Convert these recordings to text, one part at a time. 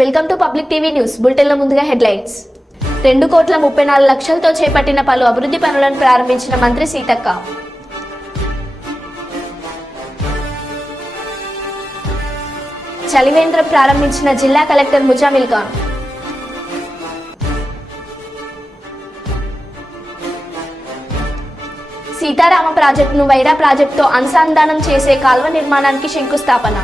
Welcome to public TV news బులెటిన్లో ముందుగా headlines. 2,34,00,000తో చేపట్టిన పలు అభివృద్ధి పనులను ప్రారంభించిన మంత్రి సీతక్క. చలివేంద్రం ప్రారంభించిన జిల్లా కలెక్టర్ ముజామిల్ ఖాన్. సీతారామ ప్రాజెక్టును వైరా ప్రాజెక్టుతో అనుసంధానం చేసే కాల్వ నిర్మాణానికి శంకుస్థాపన.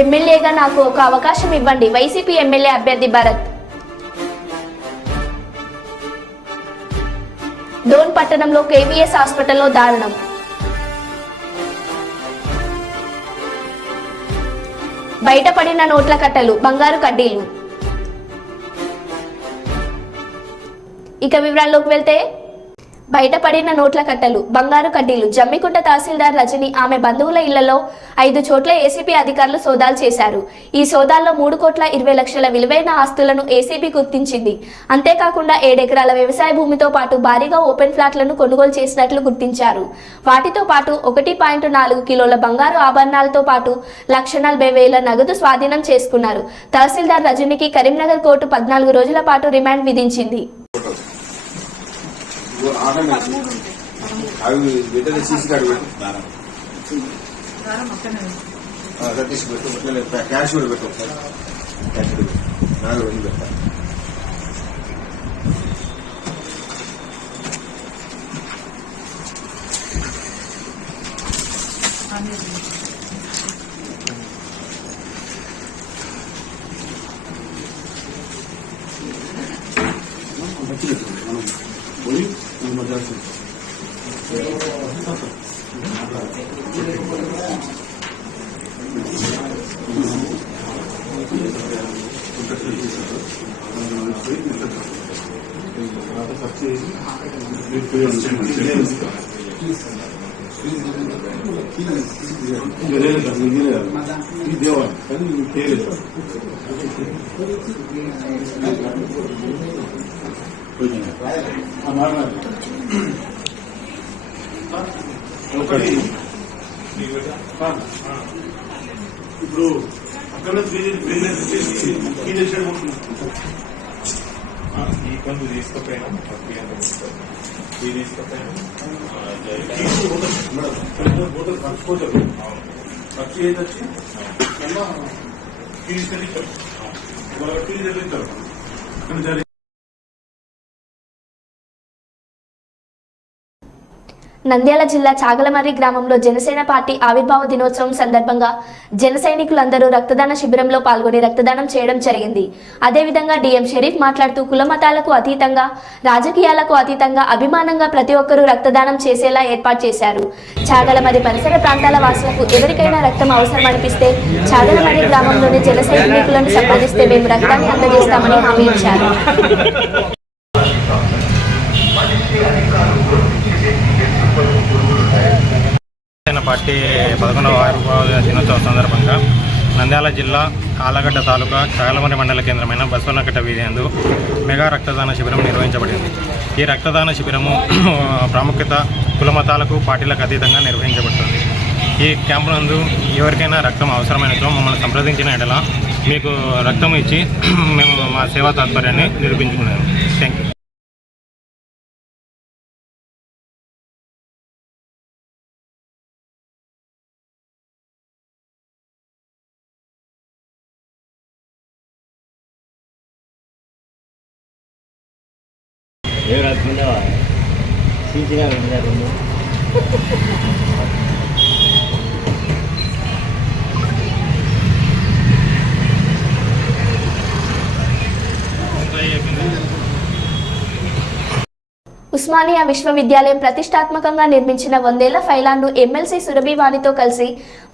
ఎమ్మెల్యేగా నాకు ఒక అవకాశం ఇవ్వండి, వైసీపీ ఎమ్మెల్యే అభ్యర్థి భరత్. డోన్ పట్టణంలో కేవీఎస్ హాస్పిటల్లో దారుణం. బయటపడిన నోట్ల కట్టలు, బంగారు కడ్డీలు. ఇక వివరాల్లోకి వెళ్తే, బయటపడిన నోట్ల కట్టలు, బంగారు కడ్డీలు. జమ్మికుంట తహసీల్దార్ రజని ఆమె బంధువుల ఇళ్లలో 5 చోట్ల ఏసీబీ అధికారులు సోదాలు చేశారు. ఈ సోదాల్లో 3,20,00,000 విలువైన ఆస్తులను ఏసీబీ గుర్తించింది. అంతేకాకుండా 7 ఎకరాల వ్యవసాయ భూమితో పాటు భారీగా ఓపెన్ ఫ్లాట్లను కొనుగోలు చేసినట్లు గుర్తించారు. వాటితో పాటు 1.4 కిలోల బంగారు ఆభరణాలతో పాటు 1,40,000 నగదు స్వాధీనం చేసుకున్నారు. తహసీల్దార్ రజనికి కరీంనగర్ కోర్టు 14 రోజుల పాటు రిమాండ్ విధించింది. క్యాష్ కూడా పెట్టు సార్, క్యాష్ కూడా నాకు వెళ్ళి పెట్టాలి. ఇప్పుడు అక్కడ ఈ పనులు తీసుకుపోయినా ఖర్చు ఏది వచ్చి తీసుకెళ్ళి చెల్లించారు. నంద్యాల జిల్లా చాగలమర్రి గ్రామంలో జనసేన పార్టీ ఆవిర్భావ దినోత్సవం సందర్భంగా జన సైనికులందరూ రక్తదాన శిబిరంలో పాల్గొని రక్తదానం చేయడం జరిగింది. అదేవిధంగా డిఎం షరీఫ్ మాట్లాడుతూ కులమతాలకు అతీతంగా, రాజకీయాలకు అతీతంగా అభిమానంగా ప్రతి ఒక్కరూ రక్తదానం చేసేలా ఏర్పాటు చేశారు. చాగలమర్రి పరిసర ప్రాంతాల వాసులకు ఎవరికైనా రక్తం అవసరం అనిపిస్తే చాగలమర్రి గ్రామంలోని జన సైనికులను సంప్రదిస్తే మేము రక్తాన్ని అందజేస్తామని హామీ ఇచ్చారు. పార్టీ 11వ ఆవిర్భావ దినోత్సవం సందర్భంగా నంద్యాల జిల్లా ఆలగడ్డ తాలూకా చాగలమర్రి మండల కేంద్రమైన బసవనకట్ట వీధి యందు మెగా రక్తదాన శిబిరం నిర్వహించబడింది. ఈ రక్తదాన శిబిరము ప్రాముఖ్యత కులమతాలకు, పార్టీలకు అతీతంగా నిర్వహించబడుతుంది. ఈ క్యాంపు నందు ఎవరికైనా రక్తం అవసరమైనచో మమ్మల్ని సంప్రదించిన ఎడల మీకు రక్తం ఇచ్చి మేము మా సేవా తాత్పర్యాన్ని నిరూపించుకున్నాము. Thank you. ఎవరు అనుకున్నావా సీసీగా వెళ్ళారు. ఉస్మానియా విశ్వవిద్యాలయం ప్రతిష్టాత్మకంగా నిర్మించిన 100 ఏళ్ల ఫైలాన్ను ఎమ్మెల్సీ సురభి వాణితో కలిసి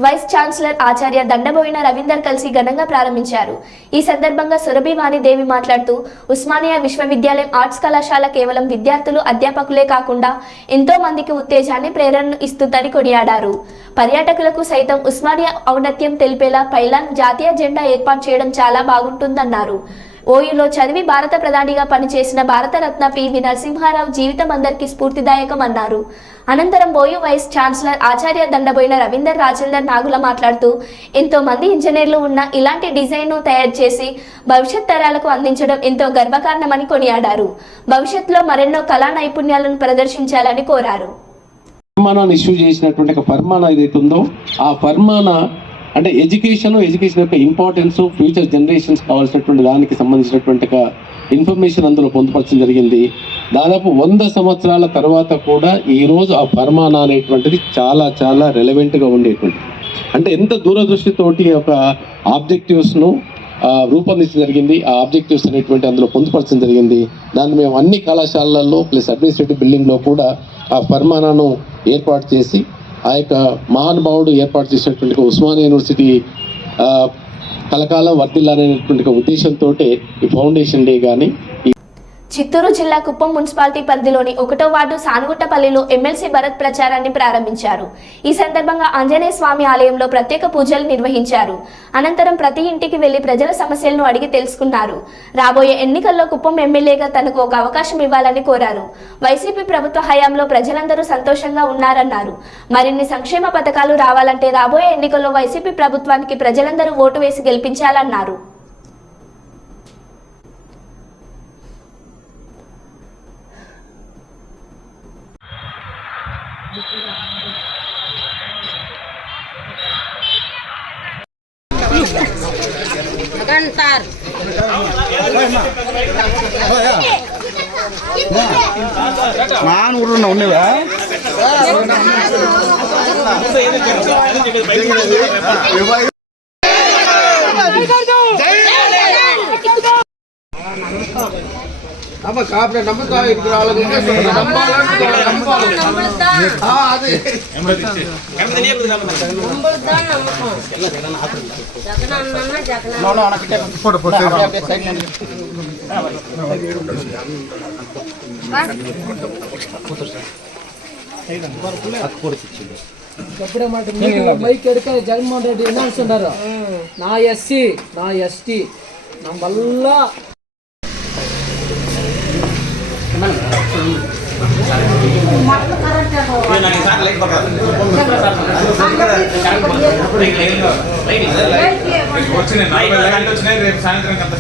వైస్ ఛాన్సలర్ ఆచార్య దండబోయిన రవీందర్ కలిసి ఘనంగా ప్రారంభించారు. ఈ సందర్భంగా సురభి వాణి దేవి మాట్లాడుతూ ఉస్మానియా విశ్వవిద్యాలయం ఆర్ట్స్ కళాశాల కేవలం విద్యార్థులు, అధ్యాపకులే కాకుండా ఎంతో మందికి ఉత్తేజాన్ని, ప్రేరణను ఇస్తుందని కొనియాడారు. పర్యాటకులకు సైతం ఉస్మానియా ఔన్నత్యం తెలిపేలా ఫైలాన్, జాతీయ జెండా ఏర్పాటు చేయడం చాలా బాగుంటుందన్నారు. ఓయూలో చదివి భారత ప్రధానిగా పనిచేసిన భారతరత్న పివి నరసింహారావు జీవితం అందరికీ స్ఫూర్తిదాయకమన్నారు. అనంతరం ఓయూ వైస్ ఛాన్సలర్ ఆచార్య దండబోయిన రవీందర్ రాజేందర్ నాగుల మాట్లాడుతూ ఎంతో మంది ఇంజనీర్లు ఉన్న ఇలాంటి డిజైన్ను తయారు చేసి భవిష్యత్ తరాలకు అందించడం ఎంతో గర్వకారణమని కొనియాడారు. భవిష్యత్తులో మరెన్నో కళా నైపుణ్యాలను ప్రదర్శించాలని కోరారు. ఫర్మానాన్ని ఇష్యూ చేసినటువంటి ఒక ఫర్మానా ఏదైతే ఉందో ఆ ఫర్మానా అంటే ఎడ్యుకేషన్ యొక్క ఇంపార్టెన్స్ ఫ్యూచర్ జనరేషన్స్ కావాల్సినటువంటి దానికి సంబంధించినటువంటి ఒక ఇన్ఫర్మేషన్ అందులో పొందుపరచడం జరిగింది. దాదాపు 100 సంవత్సరాల తర్వాత కూడా ఈరోజు ఆ ఫర్మానా అనేటువంటిది చాలా చాలా రెలవెంట్గా ఉండేటువంటి అంటే ఎంత దూరదృష్టితోటి ఒక ఆబ్జెక్టివ్స్ను రూపొందించడం జరిగింది. ఆ ఆబ్జెక్టివ్స్ అనేటువంటి అందులో పొందుపరచడం జరిగింది. దాన్ని మేము అన్ని కళాశాలల్లో ప్లస్ అడ్మినిస్ట్రేటివ్ బిల్డింగ్లో కూడా ఆ ఫర్మానాను ఏర్పాటు చేసి ఆ యొక్క మహానుభావుడు ఏర్పాటు చేసినటువంటి ఉస్మానియా యూనివర్సిటీ కలకాలం వర్ధిల్లాలనేటువంటి ఉద్దేశంతో ఈ ఫౌండేషన్ డే కానీ చిత్తూరు జిల్లా కుప్పం మున్సిపాలిటీ పరిధిలోని 1వ వార్డు సానుగుట్టపల్లిలో ఎమ్మెల్సీ భరత్ ప్రచారాన్ని ప్రారంభించారు. ఈ సందర్భంగా ఆంజనేయ స్వామి ఆలయంలో ప్రత్యేక పూజలు నిర్వహించారు. అనంతరం ప్రతి ఇంటికి వెళ్లి ప్రజల సమస్యలను అడిగి తెలుసుకున్నారు. రాబోయే ఎన్నికల్లో కుప్పం ఎమ్మెల్యేగా తనకు ఒక అవకాశం ఇవ్వాలని కోరారు. వైసీపీ ప్రభుత్వ హయాంలో ప్రజలందరూ సంతోషంగా ఉన్నారన్నారు. మరిన్ని సంక్షేమ పథకాలు రావాలంటే రాబోయే ఎన్నికల్లో వైసీపీ ప్రభుత్వానికి ప్రజలందరూ ఓటు వేసి గెలిపించాలన్నారు. నాన్న ఊళ్ళో ఉండేవా అప్పుడే మాట బైక్ ఎడక జగన్మోహన్ రెడ్డి ఏమనుకుంటారు, నా ఎస్సీ నా ఎస్టీ నా వల్ల వచ్చినాయి రేపు సాయంత్రం కంతా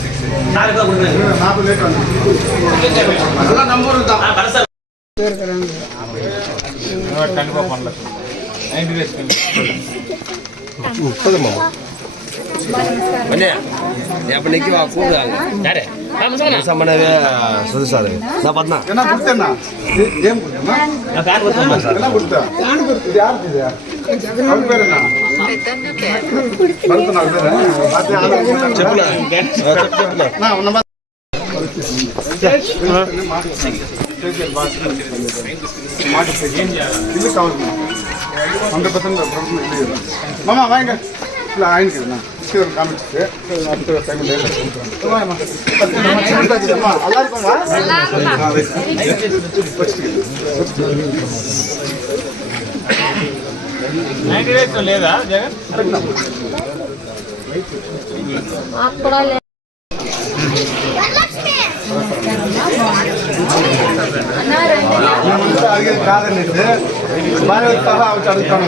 100% మామ వాయింగా ఇట్లా ఆయనకి కామెంట్స్ టైం లేదు లేదా జగన్ అడిగేది కాదండి బాగా సహా వచ్చి అడుగుతాను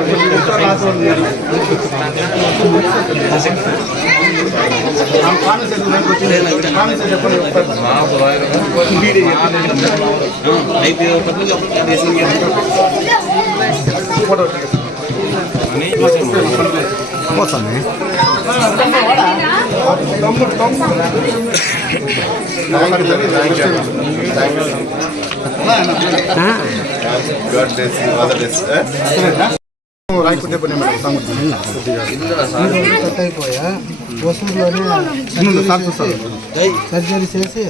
రాయకుంటే పని సర్జరీ చేసి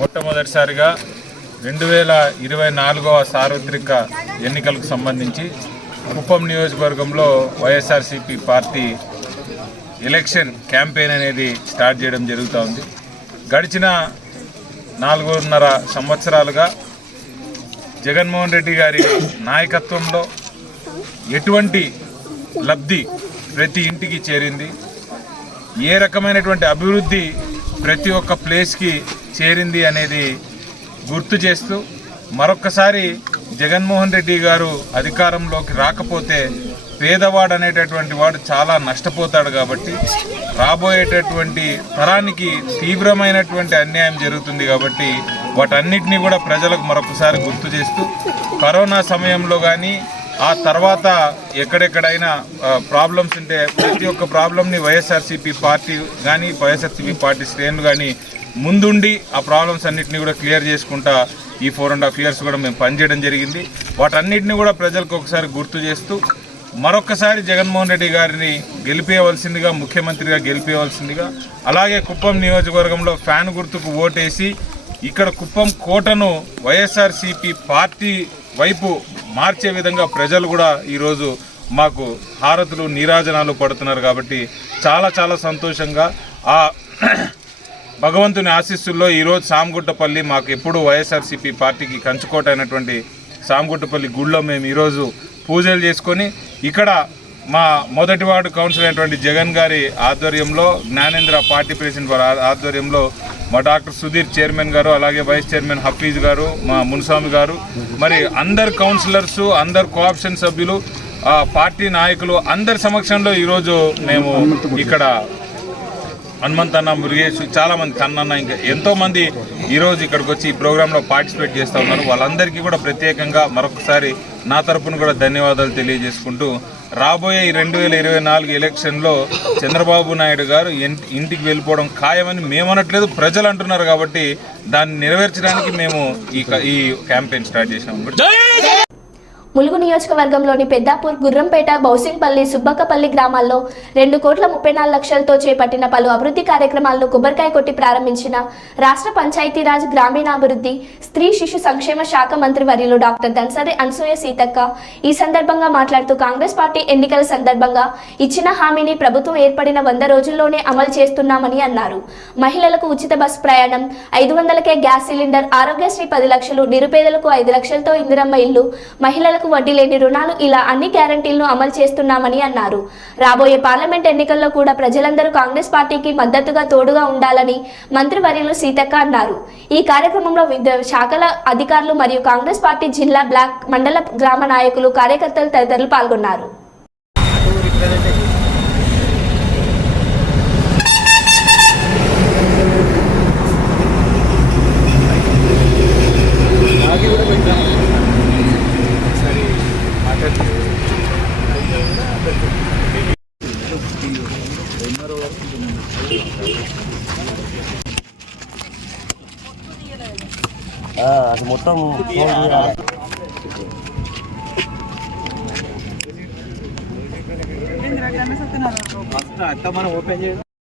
మొట్టమొదటిసారిగా 2024వ సార్వత్రిక ఎన్నికలకు సంబంధించి కుప్పం నియోజకవర్గంలో వైఎస్ఆర్సీపీ పార్టీ ఎలక్షన్ క్యాంపెయిన్ అనేది స్టార్ట్ చేయడం జరుగుతూ ఉంది. గడిచిన 4.5 సంవత్సరాలుగా జగన్మోహన్ రెడ్డి గారి నాయకత్వంలో ఎటువంటి లబ్ధి ప్రతి ఇంటికి చేరింది, ఏ రకమైనటువంటి అభివృద్ధి ప్రతి ఒక్క ప్లేస్కి చేరింది అనేది గుర్తు చేస్తూ మరొక్కసారి జగన్మోహన్ రెడ్డి గారు అధికారంలోకి రాకపోతే పేదవాడు అనేటటువంటి వాడు చాలా నష్టపోతాడు. కాబట్టి రాబోయేటటువంటి తరానికి తీవ్రమైనటువంటి అన్యాయం జరుగుతుంది. కాబట్టి వాటన్నిటినీ కూడా ప్రజలకు మరొకసారి గుర్తు చేస్తూ కరోనా సమయంలో కానీ ఆ తర్వాత ఎక్కడెక్కడైనా ప్రాబ్లమ్స్ ఉంటే ప్రతి ఒక్క ప్రాబ్లమ్ని వైఎస్ఆర్సీపీ పార్టీ కానీ వైఎస్ఆర్సీపీ పార్టీ శ్రేణులు కానీ ముందుండి ఆ ప్రాబ్లమ్స్ అన్నింటినీ కూడా క్లియర్ చేసుకుంటా ఈ 4.5 years కూడా మేము పనిచేయడం జరిగింది. వాటన్నిటిని కూడా ప్రజలకు ఒకసారి గుర్తు చేస్తూ మరొక్కసారి జగన్మోహన్ రెడ్డి గారిని గెలిపేయవలసిందిగా, ముఖ్యమంత్రిగా గెలిపేయవలసిందిగా, అలాగే కుప్పం నియోజకవర్గంలో ఫ్యాన్ గుర్తుకు ఓటేసి ఇక్కడ కుప్పం కోటను వైఎస్ఆర్సీపీ పార్టీ వైపు మార్చే విధంగా ప్రజలు కూడా ఈరోజు మాకు హారతులు నీరాజనాలు పడుతున్నారు. కాబట్టి చాలా చాలా సంతోషంగా ఆ భగవంతుని ఆశీస్సుల్లో ఈరోజు సామగుట్టపల్లి మాకు ఎప్పుడు వైఎస్ఆర్సీపీ పార్టీకి కంచుకోట అయినటువంటి సామగుట్టపల్లి గుడిలో మేము ఈరోజు పూజలు చేసుకొని ఇక్కడ మా మొదటి వార్డు కౌన్సిలర్ అయినటువంటి జగన్ గారి ఆధ్వర్యంలో, జ్ఞానేంద్ర పార్టీ ప్రెసిడెంట్ వారి ఆధ్వర్యంలో మా డాక్టర్ సుధీర్ చైర్మన్ గారు, అలాగే వైస్ చైర్మన్ హఫీజ్ గారు, మా మున్స్వామి గారు, మరి అందరు కౌన్సిలర్స్, అందరు కోఆప్షన్ సభ్యులు, పార్టీ నాయకులు అందరి సమక్షంలో ఈరోజు మేము ఇక్కడ హనుమంతన్న, మురుగేష్, చాలామంది, కన్నన్న, ఇంకా ఎంతోమంది ఈరోజు ఇక్కడికి వచ్చి ఈ ప్రోగ్రాంలో పార్టిసిపేట్ చేస్తూ ఉన్నారు. వాళ్ళందరికీ కూడా ప్రత్యేకంగా మరొకసారి నా తరపున కూడా ధన్యవాదాలు తెలియజేసుకుంటూ రాబోయే ఈ 2024 ఎలక్షన్లో చంద్రబాబు నాయుడు గారు ఇంటికి వెళ్ళిపోవడం ఖాయమని మేము అనట్లేదు, ప్రజలు అంటున్నారు. కాబట్టి దాన్ని నెరవేర్చడానికి మేము ఈ క్యాంపెయిన్ స్టార్ట్ చేసినాము. ములుగు నియోజకవర్గంలోని పెద్దాపూర్, గుర్రంపేట, బౌసింగ్పల్లి, సుబ్బక్కపల్లి గ్రామాల్లో 2,34,00,000తో చేపట్టిన పలు అభివృద్ధి కార్యక్రమాలను కొబ్బరికాయ కొట్టి ప్రారంభించిన రాష్ట్ర పంచాయతీరాజ్, గ్రామీణాభివృద్ధి, స్త్రీ శిశు సంక్షేమ శాఖ మంత్రి వర్యులు డాక్టర్ ధన్సరి అనసూయ సీతక్క ఈ సందర్భంగా మాట్లాడుతూ కాంగ్రెస్ పార్టీ ఎన్నికల సందర్భంగా ఇచ్చిన హామీని ప్రభుత్వం ఏర్పడిన 100 రోజుల్లోనే అమలు చేస్తున్నామని అన్నారు. మహిళలకు ఉచిత బస్సు ప్రయాణం, 500కే గ్యాస్ సిలిండర్, ఆరోగ్యశ్రీ 10 లక్షలు, నిరుపేదలకు 5 లక్షలతో ఇందిరమ్మ ఇల్లు, మహిళలకు వడ్డీ లేని రుణాలు, ఇలా అన్ని గ్యారంటీలను అమలు చేస్తున్నామని అన్నారు. రాబోయే పార్లమెంట్ ఎన్నికల్లో కూడా ప్రజలందరూ కాంగ్రెస్ పార్టీకి మద్దతుగా తోడుగా ఉండాలని మంత్రి వర్యులు సీతక్క అన్నారు. ఈ కార్యక్రమంలో వివిధ శాఖల అధికారులు మరియు కాంగ్రెస్ పార్టీ జిల్లా, బ్లాక్, మండల, గ్రామ నాయకులు, కార్యకర్తలు తదితరులు పాల్గొన్నారు. అది మొత్తం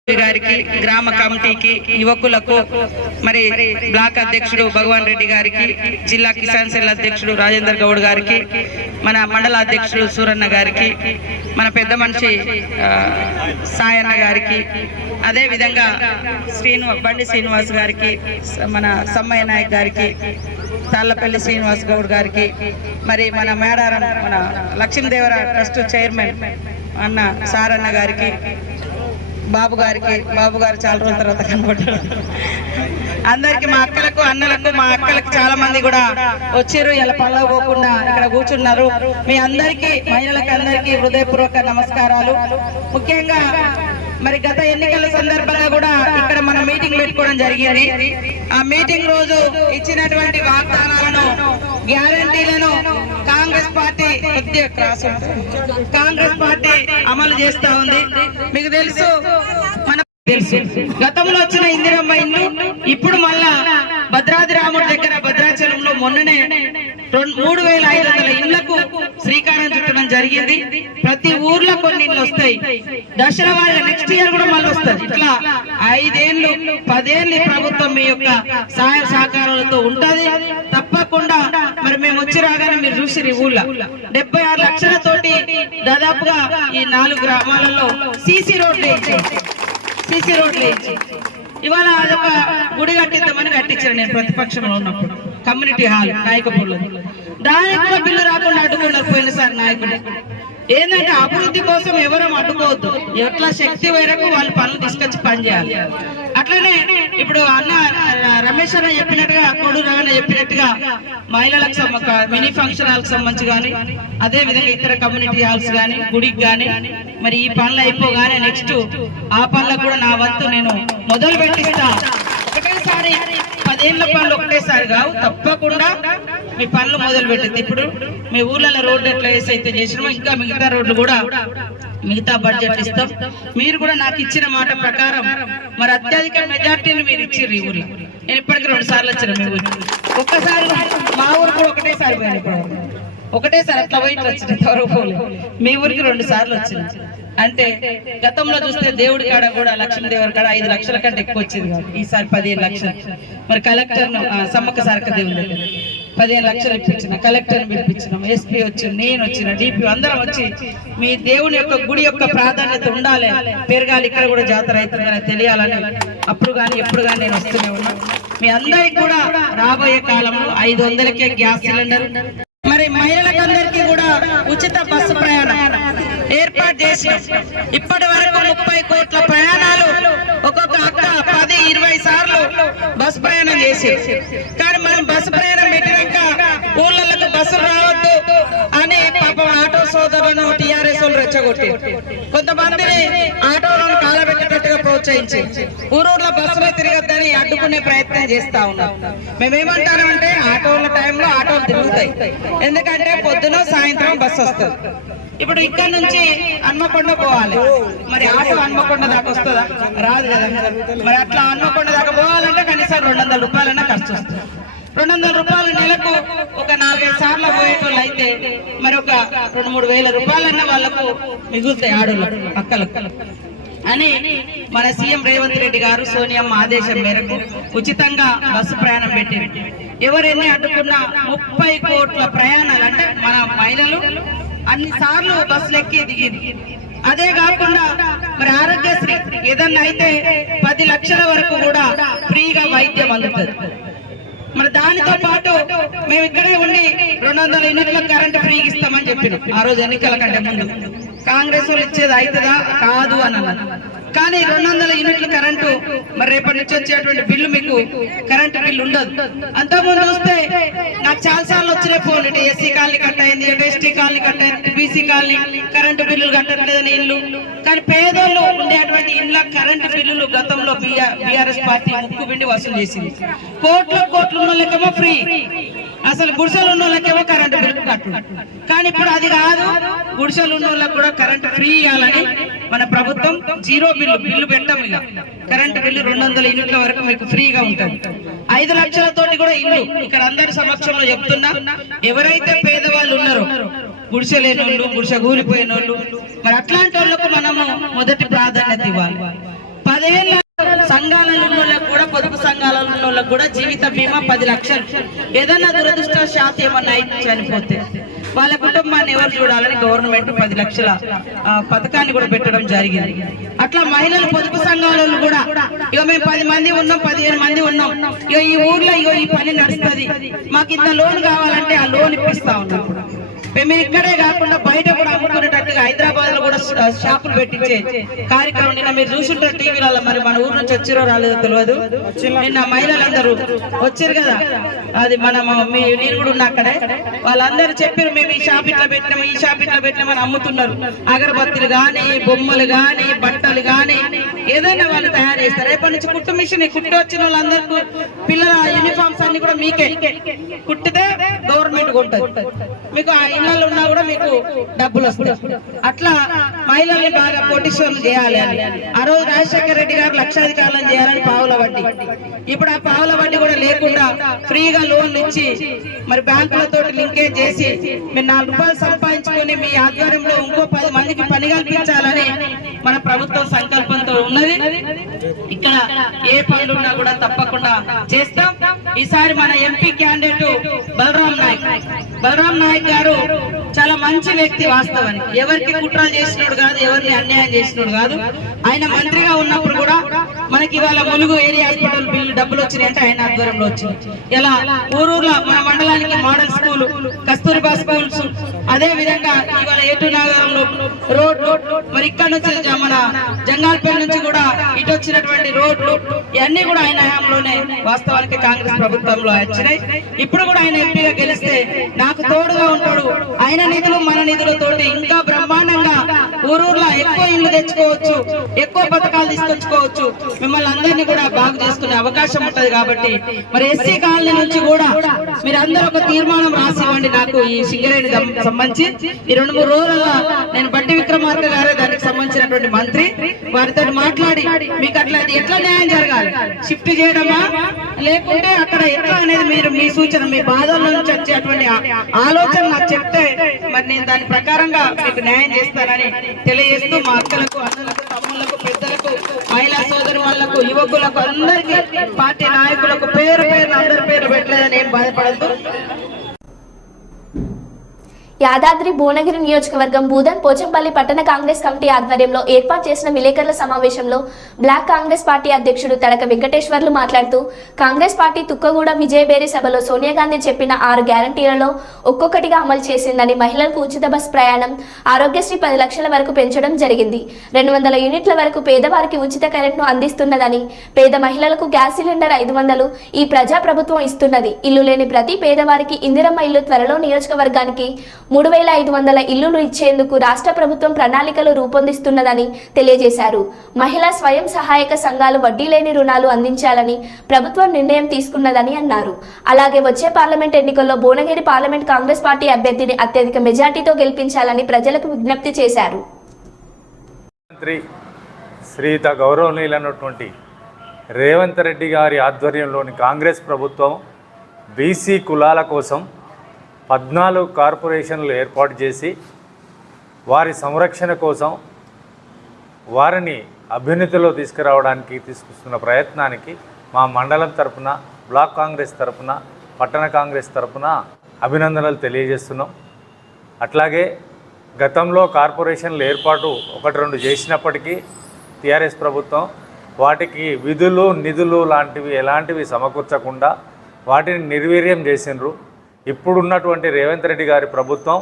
గారికి, గ్రామ కమిటీకి, యువకులకు, మరి బ్లాక్ అధ్యక్షుడు భగవాన్ రెడ్డి గారికి, జిల్లా కిసాన్ సెల్ అధ్యక్షుడు రాజేందర్ గౌడ్ గారికి, మన మండల అధ్యక్షుడు సూరన్న గారికి, మన పెద్ద మనిషి సాయన్న గారికి, అదే విధంగా బండి శ్రీనివాస్ గారికి, మన సమ్మయ్య నాయక్ గారికి, తాళ్లపల్లి శ్రీనివాస్ గౌడ్ గారికి, మరి మన మేడారం మన లక్ష్మీదేవర ట్రస్ట్ చైర్మన్ అన్న సారన్న గారికి, బాబు గారు చాలా రోజుల తర్వాత కనబడ్డారు. అందరికి, మా అక్కలకు, అన్నలకు, మా అక్కలకు చాలా మంది కూడా వచ్చారు. ఇలా పళ్ళ పోకుండా ఇక్కడ కూర్చున్నారు. మీ అందరికీ, మహిళలకు అందరికీ హృదయపూర్వక నమస్కారాలు. ముఖ్యంగా మరి గత ఎన్నికల సందర్భంగా కూడా ఇక్కడ మనం మీటింగ్ పెట్టుకోవడం జరిగింది. ఆ మీటింగ్ రోజు ఇచ్చినటువంటి వాగ్దానాలను, గ్యారంటీలను కాంగ్రెస్ పార్టీ అమలు చేస్తా ఉంది. మీకు తెలుసు, గతంలో వచ్చిన ఇందిరమ్మ ఇల్లు ఇప్పుడు మళ్ళా భద్రాద్రి రాముడి దగ్గర భద్రాచలంలో మొన్ననే 3,500 ఇళ్లకు శ్రీకారం చుట్టడం జరిగింది. ప్రతి ఊర్లో కొన్ని ఇళ్ళు వస్తాయి. దసరా వాళ్ళ నెక్స్ట్ ఇయర్ కూడా మళ్ళీ వస్తుంది. ఇట్లా 5 ఏళ్ళు 10 ఏళ్ళు ప్రభుత్వం మీ యొక్క సహాయ సహకారాలతో ఉంటుంది. తప్పకుండా తప్పకుండా మరి మేము వచ్చి రాగానే మీరు చూసిరు ఈ ఊళ్ళో 76 లక్షలతోటి దాదాపుగా ఈ 4 గ్రామాలలో సీసీ రోడ్లు వేయించి ఇవాళ అదొక గుడి కట్టిద్దామని కట్టించాను నేను ప్రతిపక్షంలో ఉన్నప్పుడు కమ్యూనిటీ హాల్ నాయకపూర్లో. దానికి కూడా బిల్లు రాకుండా అడ్డుకున్నారు పోయినసారి నాయకుడు. ఏంటంటే అభివృద్ధి కోసం ఎవరూ అడ్డుకోవద్దు, ఎట్లా శక్తి మేరకు వాళ్ళ పనులు తీసుకొచ్చి పనిచేయాలి. అట్లనే ఇప్పుడు అన్న రమేష్ అన్న చెప్పినట్టుగా, కొడూరు అన్న చెప్పినట్టుగా మహిళలకు మినీ ఫంక్షన్ హాల్కి సంబంధించి కానీ, అదే విధంగా ఇతర కమ్యూనిటీ హాల్స్ కానీ, గుడికి కానీ మరి ఈ పనులు అయిపోగానే నెక్స్ట్ ఆ పనులకు కూడా నా వంతు నేను మొదలు పెట్టిస్తా. ఒకటేసారి 10 ఏళ్ల పనులు ఒకటేసారి కావు, తప్పకుండా మీ పనులు మొదలు పెట్టింది. ఇప్పుడు మీ ఊర్లలో రోడ్డు ఎట్లా అయితే చేసినామో ఇంకా మిగతా రోడ్లు కూడా మిగతా బడ్జెట్ ఇస్తాం. మీరు కూడా నాకు ఇచ్చిన మాట ప్రకారం మరి అత్యధిక మెజార్టీని మీరు ఇచ్చిర్రు ఈ ఊర్లో. నేను ఇప్పటికీ 2 సార్లు వచ్చిన మీ ఊరికి. ఒక్కసారి మా ఊరికి కూడా ఒకటేసారి పోయిన, ఒకటేసారి అట్లా పోయి వచ్చిన తవరపోలే. మీ ఊరికి 2 సార్లు వచ్చిన. అంటే గతంలో చూస్తే దేవుడి కాడ కూడా లక్ష్మీదేవుడి కాడ 5 లక్షల కంటే ఎక్కువ వచ్చింది కాదు, ఈసారి 15 లక్షలు. మరి కలెక్టర్ సమ్మక్క సారక్క దేవుడి దగ్గర 15 లక్షలు ఇప్పించిన, కలెక్టర్ని పిలిపించినాం, ఎస్పీ వచ్చి, నేను వచ్చిన, డిపి అందరం వచ్చి మీ దేవుని యొక్క గుడి యొక్క ప్రాధాన్యత ఉండాలి, పెరగాలి, ఇక్కడ కూడా జాతర అవుతుందని తెలియాలని అప్పుడు కానీ ఎప్పుడు కానీ నేను వస్తూనే ఉన్నాను. మీ అందరికి కూడా రాబోయే కాలంలో 500కే గ్యాస్ సిలిండర్, మరి మహిళలకందరికీ కూడా ఉచిత బస్సు ప్రయాణం ఏర్పాటు చేసి ఇప్పటి వరకు 30 కోట్ల ప్రయాణాలు ఒక్కొక్క అక్క 10-20 సార్లు బస్సు ప్రయాణం చేసి, కానీ మనం బస్సు ప్రయాణం పెట్టినాక ఊళ్ళకు బస్సులు రావద్దు అని పాపం ఆటో సోదరులను టీఆర్ఎస్ వాళ్ళు రెచ్చగొట్టి కొంతమందిని ఆటోలను కాలబెట్టేటట్టుగా ప్రోత్సహించి ఊరూర్లో బస్సులో తిరగద్దని అడ్డుకునే ప్రయత్నం చేస్తా ఉన్నాం. మేమేమంటామంటే ఆటోల టైంలో ఆటోలు తిరుగుతాయి, ఎందుకంటే పొద్దున సాయంత్రం బస్సు వస్తుంది. ఇప్పుడు ఇక్కడ నుంచి హన్మకొండ పోవాలి, మరి ఆటో హన్మకొండ దాకా వస్తుందా? రాదు కదా. మరి అట్లా హన్మకొండ దాకా పోవాలంటే కనీసం 200 రూపాయలన్నా ఖర్చు వస్తుంది. 200 రూపాయల నెలకు ఒక 4-5 సార్లు పోయేటోళ్ళు అయితే మరి ఒక 2-3 వేల రూపాయలన్నా వాళ్ళకు మిగులుతాయి ఆడోళ్ళకు అక్కలకు అని మన సీఎం రేవంత్ రెడ్డి గారు సోనియమ్మ ఆదేశం మేరకు ఉచితంగా బస్సు ప్రయాణం పెట్టింది. ఎవరెన్ని అడ్డుకున్నా 30 కోట్ల ప్రయాణాలు అంటే మన మహిళలు అన్ని సార్లు బస్సులు ఎక్కి దిగింది. అదే కాకుండా మరి ఆరోగ్యశ్రీ ఏదన్నా అయితే 10 లక్షల వరకు కూడా ఫ్రీగా వైద్యం అందుతుంది. మరి దానితో పాటు మేము ఇక్కడే ఉండి 200 యూనిట్ల కరెంటు ఫ్రీగా ఇస్తామని చెప్పినాం ఆ రోజు ఎన్నికల కంటే ముందు. కాంగ్రెస్ వాళ్ళు ఇచ్చేది అవుతుందా కాదు అని అన్నారు. కానీ 200 యూనిట్ల కరెంటు మరి రేపటి నుంచి వచ్చేటువంటి బిల్లు మీకు కరెంటు బిల్లు ఉండదు. అంతకుముందు చూస్తే నాకు చాలా సార్లు వచ్చిన ఫోన్, ఎస్సీ కాలనీ కట్ అయింది, ఎస్టీ కాలనీ కట్ అయింది, బీసీ కాలనీ కరెంటు బిల్లులు కట్టట్లేదని ఇల్లు. కానీ పేదోళ్ళు ఉండేటువంటి ఇళ్ళ కరెంటు బిల్లులు గతంలో బీఆర్ఎస్ పార్టీ ముక్కు పిండి వసూలు చేసింది. కోట్లు ఉన్న లెక్కమో ఫ్రీ, అసలు గుడిసెలు ఉన్న వాళ్ళకేమో కరెంటు బిల్లు కట్టు. కానీ ఇప్పుడు అది కాదు, గుడిసెలు ఉన్న వాళ్ళకి కూడా కరెంటు ఫ్రీ ఇవ్వాలని మన ప్రభుత్వం జీరో బిల్లు పెట్టాం. ఇక కరెంటు బిల్లు 200 యూనిట్ల వరకు మీకు ఫ్రీగా ఉంటుంది. 5 లక్షలతోటి కూడా ఇల్లు. ఇక్కడ అందరి సమక్షంలో చెప్తున్నా, ఎవరైతే పేదవాళ్ళు ఉన్నారో, గుడిసె లేని వాళ్ళు, గుడిసె కూలిపోయిన వాళ్ళు, మరి అట్లాంటి వాళ్ళకు మనము మొదటి ప్రాధాన్యత ఇవ్వాలి. 10 ఏళ్ళ సంఘాలలో ఉన్న వాళ్ళకి కూడా, పొదుపు సంఘాలలో ఉన్న వాళ్ళకి కూడా జీవిత బీమా 10 లక్షలు. ఏదన్నా దురదృష్టవశాత్తు ఏమన్నా చనిపోతే వాళ్ళ కుటుంబాన్ని ఎవరు చూడాలని గవర్నమెంట్ 10 లక్షల పథకాన్ని కూడా పెట్టడం జరిగింది. అట్లా మహిళలు పొదుపు సంఘాలలో కూడా ఇక మేము 10 మంది ఉన్నాం, 15 మంది ఉన్నాం, ఇక ఈ ఊర్లో ఇక ఈ పని నడుస్తుంది, మాకు ఇంత లోన్ కావాలంటే ఆ లోన్ ఇప్పిస్తా ఉన్నాం. మేము ఇక్కడే కాకుండా బయట కూడా అమ్ముకునేటట్టుగా హైదరాబాద్ లో కూడా షాపులు పెట్టించే కార్యక్రమం నిన్న మీరు చూసుంటారు టీవీలలో. మరి మన ఊరు నుంచి వచ్చిరో రాలేదో తెలియదు, నిన్న మహిళలందరూ వచ్చారు కదా, అది మనం నేను కూడా ఉన్నా అక్కడే. వాళ్ళందరూ చెప్పారు మేము ఈ షాప్ ఇట్లా పెట్టినాం, ఈ షాప్ ఇట్లా పెట్టినామని అమ్ముతున్నారు. అగరబత్తులు కానీ, బొమ్మలు కానీ, బట్టలు కానీ ఏదైనా వాళ్ళు తయారు చేస్తారు. రేపటి నుంచి కుట్టు మిషన్, కుట్టు వచ్చిన వాళ్ళందరికీ పిల్లల యూనిఫామ్స్ అన్ని కూడా మీకే కుట్టితే గవర్నమెంట్ కొంటుంది. మీకు ఆ ఇళ్ళల్లో ఉన్నా కూడా మీకు డబ్బులు వస్తాయి. అట్లా మహిళల్ని బాగా కోటీశ్వరులు చేయాలి అని ఆ రోజు రాజశేఖర రెడ్డి గారు లక్షాధికారులను చేయాలని పావుల వడ్డీ. ఇప్పుడు ఆ పావుల వడ్డీ కూడా లేకుండా ఫ్రీగా లోన్లు ఇచ్చి మరి బ్యాంకులతో లింకేజ్ చేసి మీరు 4 రూపాయలు సంపాదించుకొని మీ ఆధ్వర్యంలో ఇంకో 10 మందికి పని కల్పించాలని మన ప్రభుత్వం సంకల్పంతో ఉన్నది. ఇక్కడ ఏ పనులున్నా కూడా తప్పకుండా చేస్తాం. ఈసారి మన ఎంపీ క్యాండిడేట్ బలరాం నాయక్ గారు చాలా మంచి వ్యక్తి. వాస్తవానికి ఎవరికి కుట్రలు చేసినోడు కాదు, ఎవరిని అన్యాయం చేసినోడు కాదు. ఆయన మంత్రిగా ఉన్నప్పుడు కూడా మనకి ఇవాళ ములుగు ఏరియా హాస్పిటల్ బిల్లు డబ్బులు వచ్చినాయంటే ఆయన ఆధ్వర్యంలో వచ్చింది. ఇలా ఊరూరులో మన మండలానికి మోడల్ స్కూల్, కస్తూరిబా స్కూల్స్, అదే విధంగా ఇవాళ ఏటు నాగరంలో రోడ్లు, మరి ఇక్కడ నుంచి మన జంగాల్పేట నుంచి కూడా ఇటు వచ్చినటువంటి రోడ్లు ఇవన్నీ కూడా ఆయన హయాంలోనే వాస్తవానికి కాంగ్రెస్ ప్రభుత్వంలో వచ్చినాయి. ఇప్పుడు కూడా ఆయన ఎంపీగా గెలిస్తే నాకు తోడుగా ఉంటాడు. ఆయన నిధులు మన నిధులతోటి ఇంకా బ్రహ్మాండంగా ఊరూర్లో ఎక్కువ ఇల్లు తెచ్చుకోవచ్చు, ఎక్కువ పథకాలు తీసుకొచ్చుకోవచ్చు, మిమ్మల్ని అందరినీ కూడా బాగు చేసుకునే అవకాశం ఉంటది. కాబట్టి మరి ఎస్సీ కాలనీ నుంచి కూడా మీరు అందరూ ఒక తీర్మానం రాసి ఇవ్వండి నాకు. ఈ సింగరేణి సంబంధించి ఈ 2-3 రోజుల్లో నేను బట్టి విక్రమార్క గారే దానికి సంబంధించినటువంటి మంత్రి, వారితో మాట్లాడి మీకు అట్లా ఎట్లా న్యాయం జరగాలి, షిఫ్ట్ చేయడమా లేకుంటే అక్కడ ఎట్లా అనేది మీరు మీ సూచన, మీ బాధల నుంచి వచ్చేటువంటి ఆలోచన నాకు చెప్తే మరి నేను దాని ప్రకారంగా మీకు న్యాయం చేస్తానని తెలియజేస్తూ మా అక్కలకు, అన్నలకు, తమ్ముళ్లకు, పెద్దలకు, మహిళా సోదరు వాళ్ళకు, యువకులకు అందరికీ పార్టీ నాయకులకు పేరు అందరి పేరు పెట్టలేదని ఏం బాధపడద్దు. యాదాద్రి భువనగిరి నియోజకవర్గం బూదన్ పోచంపల్లి పట్టణ కాంగ్రెస్ కమిటీ ఆధ్వర్యంలో ఏర్పాటు చేసిన విలేకరుల సమావేశంలో బ్లాక్ కాంగ్రెస్ పార్టీ అధ్యక్షుడు తడక వెంకటేశ్వర్లు మాట్లాడుతూ కాంగ్రెస్ పార్టీ తుక్కగూడ విజయబేరి సభలో సోనియా గాంధీ చెప్పిన 6 గ్యారంటీలలో ఒక్కొక్కటిగా అమలు చేసిందని, మహిళలకు ఉచిత బస్ ప్రయాణం, ఆరోగ్యశ్రీ 10 లక్షల వరకు పెంచడం జరిగింది, 200 యూనిట్ల వరకు పేదవారికి ఉచిత కరెంట్ను అందిస్తున్నదని, పేద మహిళలకు గ్యాస్ సిలిండర్ 500 ఈ ప్రజాప్రభుత్వం ఇస్తున్నది, ఇల్లు లేని ప్రతి పేదవారికి ఇందిరమ్మ ఇల్లు త్వరలో నియోజకవర్గానికి 3500 ఇల్లులు ఇచ్చేందుకు రాష్ట్ర ప్రభుత్వం ప్రణాళికలు రూపొందిస్తున్నదని తెలియజేశారు. మహిళా స్వయం సహాయక సంఘాలు వడ్డీ లేని రుణాలు అందించాలని ప్రభుత్వం నిర్ణయం తీసుకున్నదని అన్నారు. అలాగే వచ్చే పార్లమెంట్ ఎన్నికల్లో భువనగిరి పార్లమెంట్ కాంగ్రెస్ పార్టీ అభ్యర్థిని అత్యధిక మెజార్టీతో గెలిపించాలని ప్రజలకు విజ్ఞప్తి చేశారు. శ్రీత గౌరవనీయులైనటువంటి రేవంత్ రెడ్డి గారి ఆధ్వర్యంలోని కాంగ్రెస్ ప్రభుత్వం బీసీ కులాల కోసం 14 కార్పొరేషన్లు ఏర్పాటు చేసి వారి సంరక్షణ కోసం వారిని అభ్యున్నతిలో తీసుకురావడానికి తీసుకొస్తున్న ప్రయత్నానికి మా మండలం తరపున, బ్లాక్ కాంగ్రెస్ తరపున, పట్టణ కాంగ్రెస్ తరపున అభినందనలు తెలియజేస్తున్నాం. అట్లాగే గతంలో కార్పొరేషన్లు ఏర్పాటు 1-2 చేసినప్పటికీ టీఆర్ఎస్ ప్రభుత్వం వాటికి విధులు, నిధులు లాంటివి ఎలాంటివి సమకూర్చకుండా వాటిని నిర్వీర్యం చేసినారు. ఇప్పుడున్నటువంటి రేవంత్ రెడ్డి గారి ప్రభుత్వం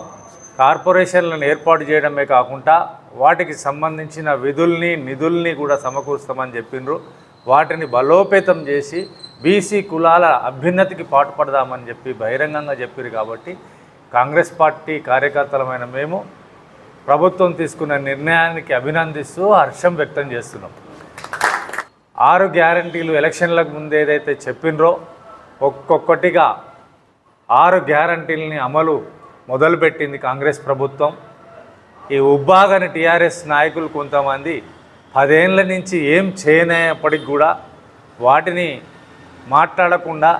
కార్పొరేషన్లను ఏర్పాటు చేయడమే కాకుండా వాటికి సంబంధించిన విధుల్ని, నిధుల్ని కూడా సమకూరుస్తామని చెప్పిండ్రు. వాటిని బలోపేతం చేసి బీసీ కులాల అభ్యున్నతికి పాటుపడదామని చెప్పి బహిరంగంగా చెప్పారు. కాబట్టి కాంగ్రెస్ పార్టీ కార్యకర్తలమైన మేము ప్రభుత్వం తీసుకున్న నిర్ణయానికి అభినందిస్తూ హర్షం వ్యక్తం చేస్తున్నాం. 6 గ్యారంటీలు ఎలక్షన్లకు ముందు ఏదైతే చెప్పినరో ఒక్కొక్కటిగా 6 గ్యారంటీలని అమలు మొదలుపెట్టింది కాంగ్రెస్ ప్రభుత్వం. ఈ ఉబ్బాగని టీఆర్ఎస్ నాయకులు కొంతమంది 10 ఏళ్ల నుంచి ఏం చేయనప్పటికి కూడా వాటిని మాట్లాడకుండా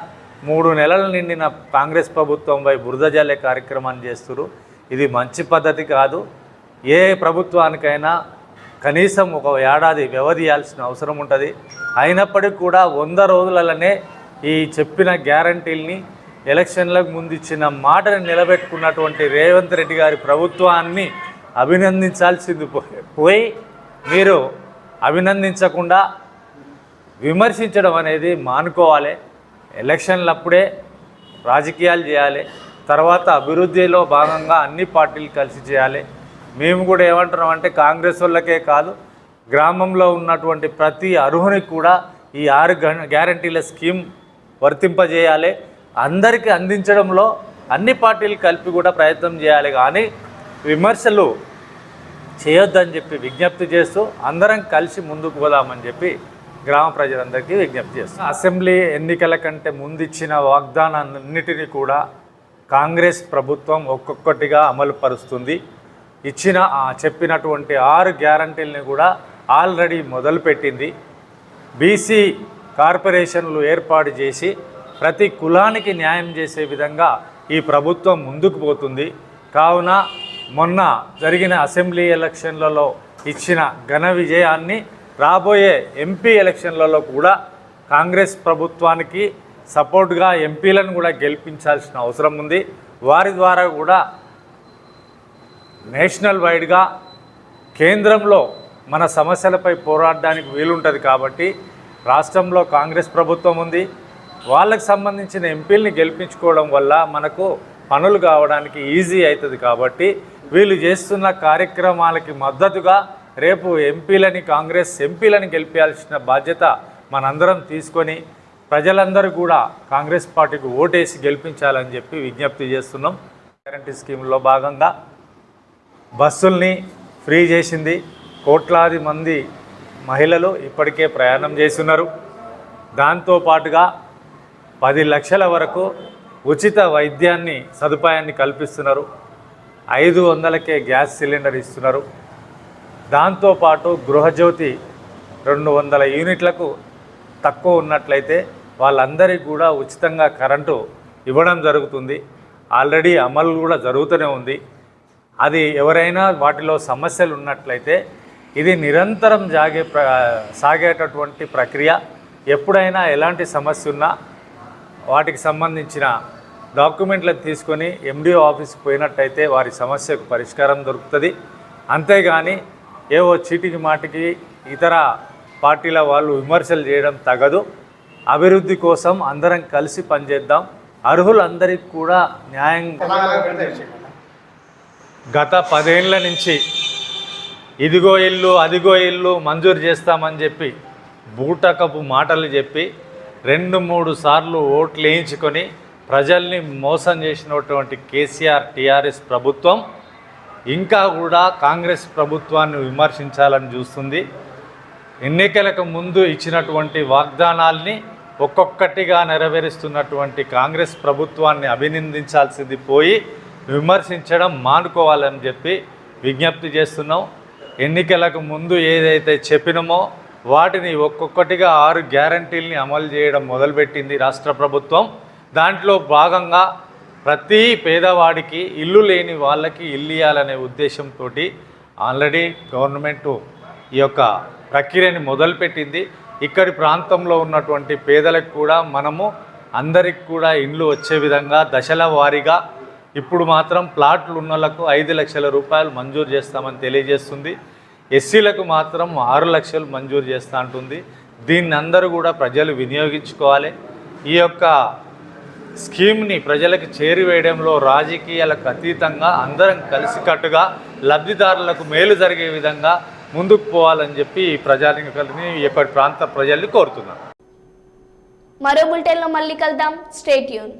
3 నెలలు నిండిన కాంగ్రెస్ ప్రభుత్వంపై బురద జల్లే కార్యక్రమాన్ని చేస్తున్నారు. ఇది మంచి పద్ధతి కాదు. ఏ ప్రభుత్వానికైనా కనీసం 1 ఏడాది వ్యవధి ఇవ్వాల్సిన అవసరం ఉంటుంది. అయినప్పటికీ కూడా 100 రోజులలోనే ఈ చెప్పిన గ్యారంటీల్ని, ఎలక్షన్లకు ముందు ఇచ్చిన మాటను నిలబెట్టుకున్నటువంటి రేవంత్ రెడ్డి గారి ప్రభుత్వాన్ని అభినందించాల్సింది పోయి మీరు అభినందించకుండా విమర్శించడం అనేది మానుకోవాలి. ఎలక్షన్లప్పుడే రాజకీయాలు చేయాలి, తర్వాత అభివృద్ధిలో భాగంగా అన్ని పార్టీలు కలిసి చేయాలి. మేము కూడా ఏమంటున్నాం అంటే కాంగ్రెస్ వాళ్ళకే కాదు, గ్రామంలో ఉన్నటువంటి ప్రతి అర్హునికి కూడా ఈ 6 గ్యారంటీల స్కీమ్ వర్తింపజేయాలి. అందరికీ అందించడంలో అన్ని పార్టీలు కలిపి కూడా ప్రయత్నం చేయాలి. కానీ విమర్శలు చేయొద్దని చెప్పి విజ్ఞప్తి చేస్తూ అందరం కలిసి ముందుకు పోదామని చెప్పి గ్రామ ప్రజలందరికీ విజ్ఞప్తి చేస్తాం. అసెంబ్లీ ఎన్నికల కంటే ముందు ఇచ్చిన వాగ్దానాన్నిటినీ కూడా కాంగ్రెస్ ప్రభుత్వం ఒక్కొక్కటిగా అమలు పరుస్తుంది. చెప్పినటువంటి 6 గ్యారంటీలని కూడా ఆల్రెడీ మొదలుపెట్టింది. బీసీ కార్పొరేషన్లు ఏర్పాటు చేసి ప్రతి కులానికి న్యాయం చేసే విధంగా ఈ ప్రభుత్వం ముందుకు పోతుంది. కావున మొన్న జరిగిన అసెంబ్లీ ఎలక్షన్లలో ఇచ్చిన ఘన విజయాన్ని రాబోయే ఎంపీ ఎలక్షన్లలో కూడా కాంగ్రెస్ ప్రభుత్వానికి సపోర్ట్గా ఎంపీలను కూడా గెలిపించాల్సిన అవసరం ఉంది. వారి ద్వారా కూడా నేషనల్ వైడ్గా కేంద్రంలో మన సమస్యలపై పోరాడడానికి వీలుంటుంది. కాబట్టి రాష్ట్రంలో కాంగ్రెస్ ప్రభుత్వం ఉంది, వాళ్ళకి సంబంధించిన ఎంపీలని గెలిపించుకోవడం వల్ల మనకు పనులు కావడానికి ఈజీ అవుతుంది. కాబట్టి వీళ్ళు చేస్తున్న కార్యక్రమాలకి మద్దతుగా రేపు కాంగ్రెస్ ఎంపీలని గెలిపించాల్సిన బాధ్యత మనందరం తీసుకొని ప్రజలందరూ కూడా కాంగ్రెస్ పార్టీకి ఓటేసి గెలిపించాలని చెప్పి విజ్ఞప్తి చేస్తున్నాం. గ్యారంటీ స్కీమ్లో భాగంగా బస్సుల్ని ఫ్రీ చేసింది. కోట్లాది మంది మహిళలు ఇప్పటికే ప్రయాణం చేస్తున్నారు. దాంతోపాటుగా 10 లక్షల వరకు ఉచిత వైద్యాన్ని సదుపాయాన్ని కల్పిస్తున్నారు. 500కే గ్యాస్ సిలిండర్ ఇస్తున్నారు. దాంతోపాటు గృహజ్యోతి 200 యూనిట్లకు తక్కువ ఉన్నట్లయితే వాళ్ళందరికీ కూడా ఉచితంగా కరెంటు ఇవ్వడం జరుగుతుంది. ఆల్రెడీ అమలు కూడా జరుగుతూనే ఉంది. అది ఎవరైనా వాటిలో సమస్యలు ఉన్నట్లయితే ఇది నిరంతరం సాగేటటువంటి ప్రక్రియ. ఎప్పుడైనా ఎలాంటి సమస్య ఉన్నా వాటికి సంబంధించిన డాక్యుమెంట్లను తీసుకొని ఎండిఓ ఆఫీస్కి పోయినట్టయితే వారి సమస్యకు పరిష్కారం దొరుకుతుంది. అంతేగాని ఏవో చీటికి మాటికి ఇతర పార్టీల వాళ్ళు విమర్శలు చేయడం తగదు. అభివృద్ధి కోసం అందరం కలిసి పనిచేద్దాం. అర్హులందరికీ కూడా న్యాయం. గత 10 ఏళ్ల నుంచి ఇదిగో ఇల్లు అదిగో ఇల్లు మంజూరు చేస్తామని చెప్పి బూటకపు మాటలు చెప్పి 2-3 సార్లు ఓట్లు వేయించుకొని ప్రజల్ని మోసం చేసినటువంటి కేసీఆర్ టీఆర్ఎస్ ప్రభుత్వం ఇంకా కూడా కాంగ్రెస్ ప్రభుత్వాన్ని విమర్శించాలని చూస్తుంది. ఎన్నికలకు ముందు ఇచ్చినటువంటి వాగ్దానాల్ని ఒక్కొక్కటిగా నెరవేరుస్తున్నటువంటి కాంగ్రెస్ ప్రభుత్వాన్ని అభినందించాల్సింది పోయి విమర్శించడం మానుకోవాలని చెప్పి విజ్ఞప్తి చేస్తున్నాం. ఎన్నికలకు ముందు ఏదైతే చెప్పినామో వాటిని ఒక్కొక్కటిగా 6 గ్యారంటీల్ని అమలు చేయడం మొదలుపెట్టింది రాష్ట్ర ప్రభుత్వం. దాంట్లో భాగంగా ప్రతి పేదవాడికి ఇల్లు లేని వాళ్ళకి ఇల్లు ఇవ్వాలనే ఉద్దేశంతో ఆల్రెడీ గవర్నమెంటు ఈ యొక్క ప్రక్రియని మొదలుపెట్టింది. ఇక్కడి ప్రాంతంలో ఉన్నటువంటి పేదలకు కూడా మనము అందరికి కూడా ఇండ్లు వచ్చే విధంగా దశల వారీగా ఇప్పుడు మాత్రం ప్లాట్లు ఉన్న వాళ్ళకు 5 లక్షల రూపాయలు మంజూరు చేస్తామని తెలియజేస్తుంది. ఎస్సీలకు మాత్రం 6 లక్షలు మంజూరు చేస్తా అంటుంది. దీన్ని అందరూ కూడా ప్రజలు వినియోగించుకోవాలి. ఈ యొక్క స్కీమ్ని ప్రజలకు చేరివేయడంలో రాజకీయాలకు అతీతంగా అందరం కలిసికట్టుగా లబ్ధిదారులకు మేలు జరిగే విధంగా ముందుకు పోవాలని చెప్పి ప్రజానికల్ని ఇక్కడి ప్రాంత ప్రజల్ని కోరుతున్నారు. మరో బులెటిన్లో మళ్ళీ కలుద్దాం. Stay tune.